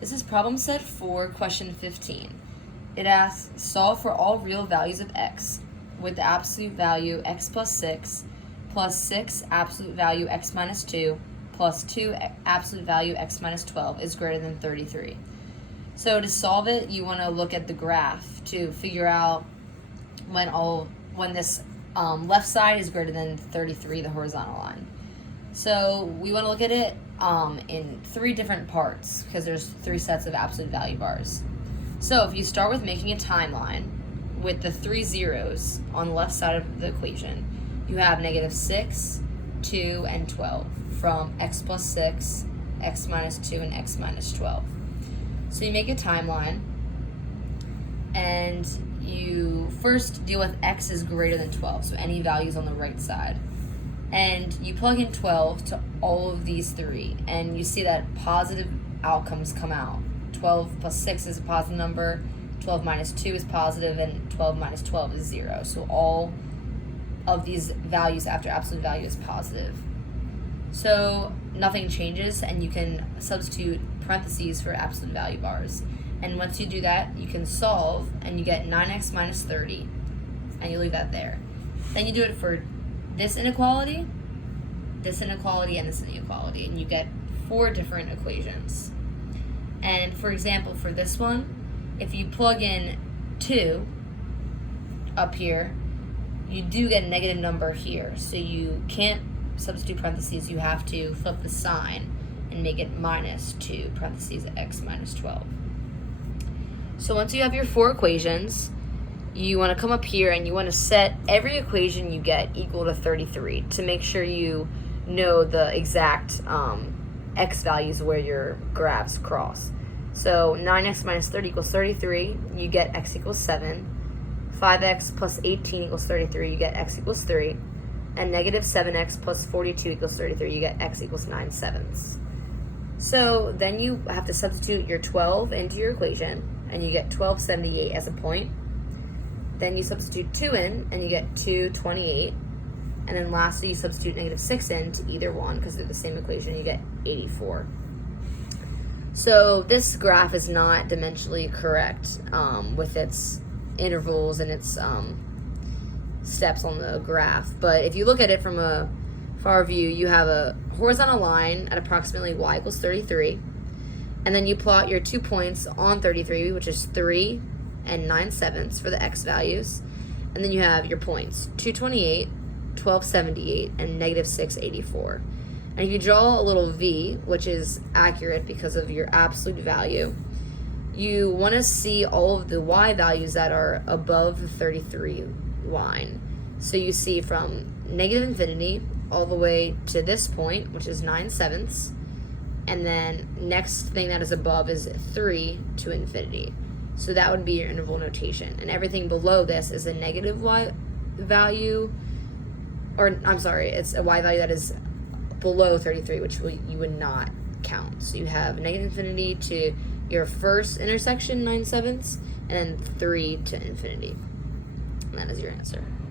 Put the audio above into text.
This is problem set 4, question 15. It asks, solve for all real values of x with the absolute value x plus 6 absolute value x minus 2 plus 2 absolute value x minus 12 is greater than 33. So to solve it, you want to look at the graph to figure out when this left side is greater than 33, the horizontal line. So we want to look at it in 3 different parts because there's 3 sets of absolute value bars. So if you start with making a timeline with the 3 zeros on the left side of the equation, you have negative 6, 2, and 12 from x plus 6, x minus 2, and x minus 12. So you make a timeline, and you first deal with x is greater than 12, so any values on the right side. And you plug in 12 to all of these 3, and you see that positive outcomes come out. 12 plus 6 is a positive number, 12 minus 2 is positive, and 12 minus 12 is 0. So all of these values after absolute value is positive. So nothing changes, and you can substitute parentheses for absolute value bars. And once you do that, you can solve, and you get 9x minus 30, and you leave that there. Then you do it for this inequality, and this inequality, and you get 4 different equations. And for example, for this one, if you plug in 2 up here, you do get a negative number here, so you can't substitute parentheses. You have to flip the sign and make it minus 2 parentheses x minus 12. So once you have your 4 equations, you want to come up here and you want to set every equation you get equal to 33 to make sure you know the exact x values where your graphs cross. So 9x minus 30 equals 33, you get x equals 7. 5x plus 18 equals 33, you get x equals 3. And negative 7x plus 42 equals 33, you get x equals 9/7. So then you have to substitute your 12 into your equation, and you get 1278 as a point. Then you substitute 2 in, and you get 228. And then lastly, you substitute negative 6 in to either one because they're the same equation, you get 84. So this graph is not dimensionally correct with its intervals and its steps on the graph. But if you look at it from a far view, you have a horizontal line at approximately y equals 33. And then you plot your 2 points on 33, which is 3 and 9/7 for the x values. And then you have your points, 228, 1278, and negative 684. And if you draw a little V, which is accurate because of your absolute value, you want to see all of the y values that are above the 33 line. So you see from negative infinity all the way to this point, which is 9/7. And then next thing that is above is 3 to infinity. So that would be your interval notation. And everything below this is a negative y value, or I'm sorry, it's a y value that is below 33, which you would not count. So you have negative infinity to your first intersection, 9/7, and then 3 to infinity. And that is your answer.